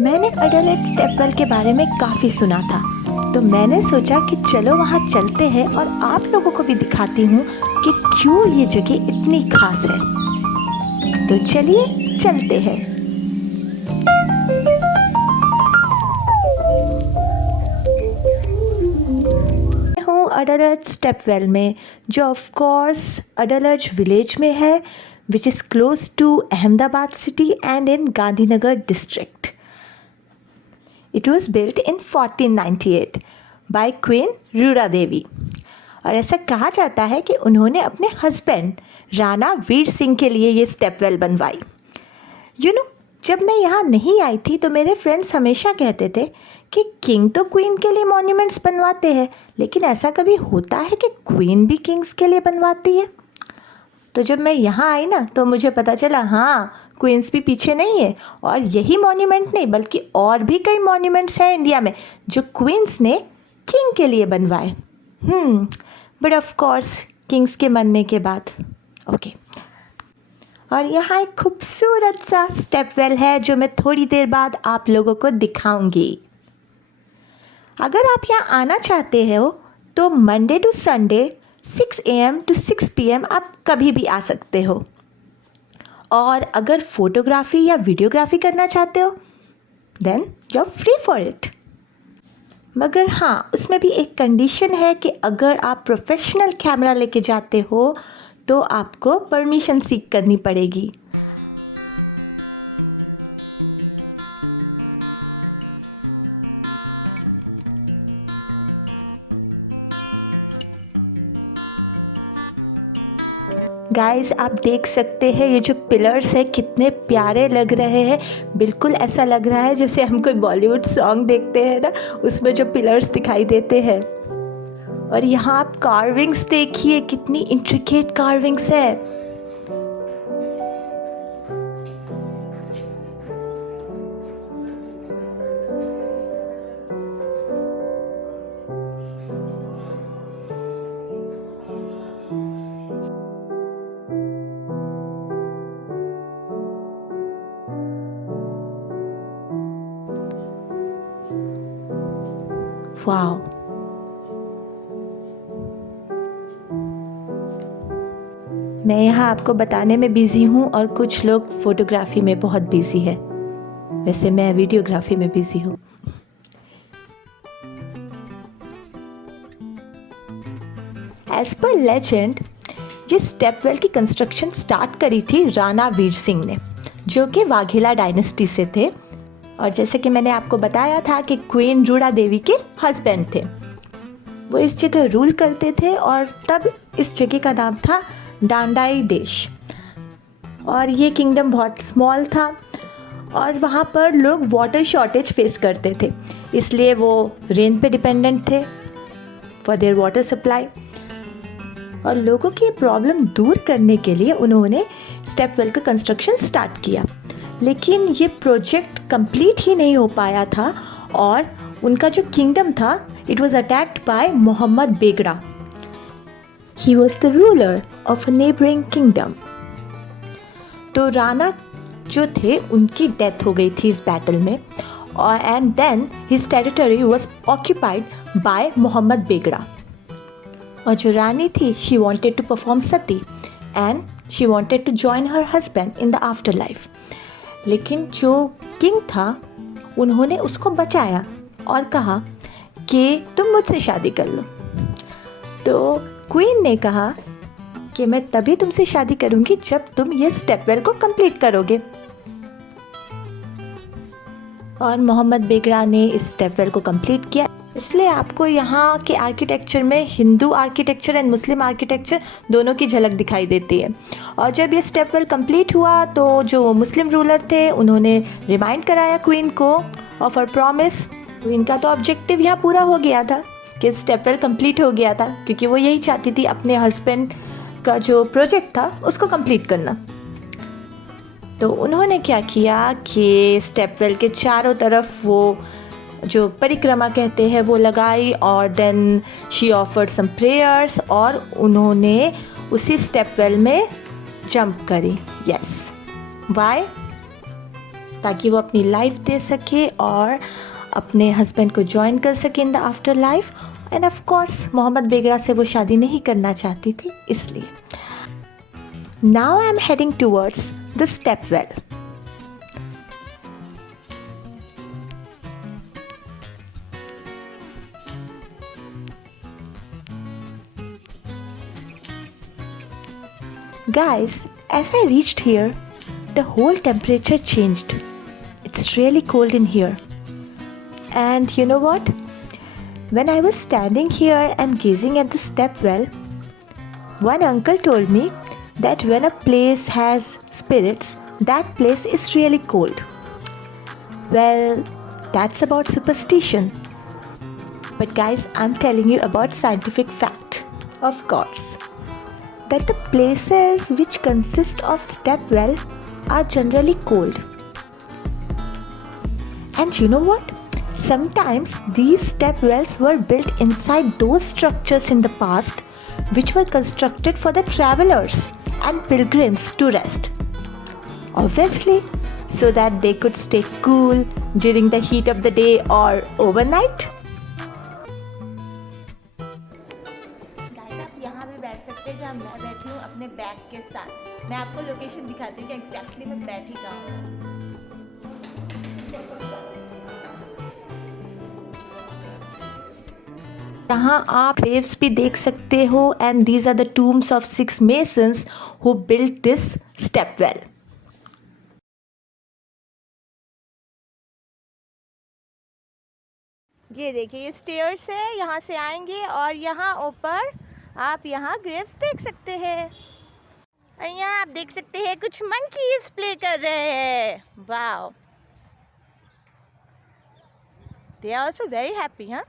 मैंने अडालेड स्टेपवेल के बारे में काफ़ी सुना था, तो मैंने सोचा कि चलो वहाँ चलते हैं और आप लोगों को भी दिखाती हूँ कि क्यों ये जगह इतनी खास है। तो चलिए चलते हैं। मैं हूँ अडालेड स्टेपवेल में, जो ऑफ कोर्स अडालेड विलेज में है, which is close to Ahmedabad city and in Gandhinagar district. It was built in 1498 by Queen Rura Devi. और ऐसा कहा जाता है कि उन्होंने अपने हस्बैंड राणा वीर सिंह के लिए ये स्टेपवेल बनवाई। जब मैं यहाँ नहीं आई थी तो मेरे फ्रेंड्स हमेशा कहते थे कि किंग तो क्वीन के लिए मॉन्यूमेंट्स बनवाते हैं, लेकिन ऐसा कभी होता है कि क्वीन भी किंग्स के लिए बनवाती है। तो जब मैं यहाँ आई ना तो मुझे पता चला, हाँ, क्वींस भी पीछे नहीं है। और यही मॉन्यूमेंट नहीं बल्कि और भी कई मॉन्यूमेंट्स हैं इंडिया में जो क्वींस ने किंग के लिए बनवाए। बट ऑफ कोर्स किंग्स के मरने के बाद। ओके। और यहाँ एक खूबसूरत सा स्टेपवेल है जो मैं थोड़ी देर बाद आप लोगों को दिखाऊंगी। अगर आप यहाँ आना चाहते हो तो Monday to Sunday 6 AM to 6 PM आप कभी भी आ सकते हो। और अगर फोटोग्राफी या वीडियोग्राफी करना चाहते हो then you are free for it. मगर हाँ, उसमें भी एक कंडीशन है कि अगर आप प्रोफेशनल कैमरा लेके जाते हो तो आपको परमिशन सीक करनी पड़ेगी। गाइस, आप देख सकते हैं ये जो पिलर्स है कितने प्यारे लग रहे हैं। बिल्कुल ऐसा लग रहा है जैसे हम कोई बॉलीवुड सॉन्ग देखते हैं ना, उसमें जो पिलर्स दिखाई देते हैं। और यहाँ आप कार्विंग्स देखिए, कितनी इंट्रिकेट कार्विंग्स है। वाओ। मैं यहाँ आपको बताने में बिजी हूँ और कुछ लोग फोटोग्राफी में बहुत बिजी है। वैसे मैं वीडियोग्राफी में बिजी हूँ। एज पर लेजेंड ये स्टेपवेल की कंस्ट्रक्शन स्टार्ट करी थी राणा वीर सिंह ने, जो कि वाघेला डायनेस्टी से थे। और जैसे कि मैंने आपको बताया था कि क्वीन रूड़ा देवी के हस्बैंड थे, वो इस जगह रूल करते थे और तब इस जगह का नाम था डांडाई देश। और ये किंगडम बहुत स्मॉल था और वहाँ पर लोग वाटर शॉर्टेज फेस करते थे, इसलिए वो रेन पे डिपेंडेंट थे फॉर देयर वाटर सप्लाई। और लोगों की प्रॉब्लम दूर करने के लिए उन्होंने स्टेपवेल का कंस्ट्रक्शन स्टार्ट किया, लेकिन ये प्रोजेक्ट कंप्लीट ही नहीं हो पाया था और उनका जो किंगडम था it was attacked by Mohammed Begada. He was the ruler of a neighbouring kingdom. तो राणा जो थे उनकी डेथ हो गई थी इस बैटल में, और and then his territory was occupied by Mohammed Begada. और जो रानी थी she wanted to perform sati and she wanted to join her husband in the afterlife. लेकिन जो किंग था उन्होंने उसको बचाया और कहा कि तुम मुझसे शादी कर लो। तो क्वीन ने कहा कि मैं तभी तुमसे शादी करूंगी जब तुम ये स्टेपवेल को कंप्लीट करोगे। और मोहम्मद बेगड़ा ने इस स्टेपवेल को कंप्लीट किया। इसलिए आपको यहाँ के आर्किटेक्चर में Hindu architecture and Muslim architecture दोनों की झलक दिखाई देती है। और जब ये स्टेपवेल कंप्लीट हुआ तो जो मुस्लिम रूलर थे उन्होंने रिमाइंड कराया क्वीन को ऑफ हर प्रॉमिस। क्वीन का तो ऑब्जेक्टिव यहाँ पूरा हो गया था कि स्टेपवेल कंप्लीट हो गया था, क्योंकि वो यही चाहती थी अपने हस्बैंड का जो प्रोजेक्ट था उसको कंप्लीट करना। तो उन्होंने क्या किया कि स्टेपवेल के चारों तरफ वो जो परिक्रमा कहते हैं वो लगाई और then she offered some prayers और उन्होंने उसी स्टेपवेल में जंप करी। Yes, why? ताकि वो अपनी लाइफ दे सके और अपने हस्बैंड को ज्वाइन कर सके in the afterlife. And of course Mohammed Begada से वो शादी नहीं करना चाहती थी, इसलिए। Now I am heading towards the stepwell. Guys, as I reached here, the whole temperature changed. It's really cold in here. And you know what? When I was standing here and gazing at the step well, one uncle told me that when a place has spirits, that place is really cold. Well, that's about superstition. But guys, I'm telling you about scientific fact, of course, that the places which consist of step well are generally cold. And you know what? Sometimes these step wells were built inside those structures in the past which were constructed for the travelers and pilgrims to rest. Obviously, so that they could stay cool during the heat of the day or overnight. जहाँ मैं बैठी हूँ अपने bag के साथ। मैं आपको location दिखाती हूँ कि एग्जैक्टली मैं बैठी कहाँ हूँ। यहाँ आप ग्रेव्स भी देख सकते हो and these are the tombs of 6 masons who built this stepwell. ये देखिए, ये स्टेयर्स है, यहाँ से आएंगे और यहाँ ऊपर आप यहाँ ग्रेव्स देख सकते हैं। और यहाँ आप देख सकते हैं कुछ मंकीज प्ले कर रहे हैं। Wow, they are also very happy. हाँ।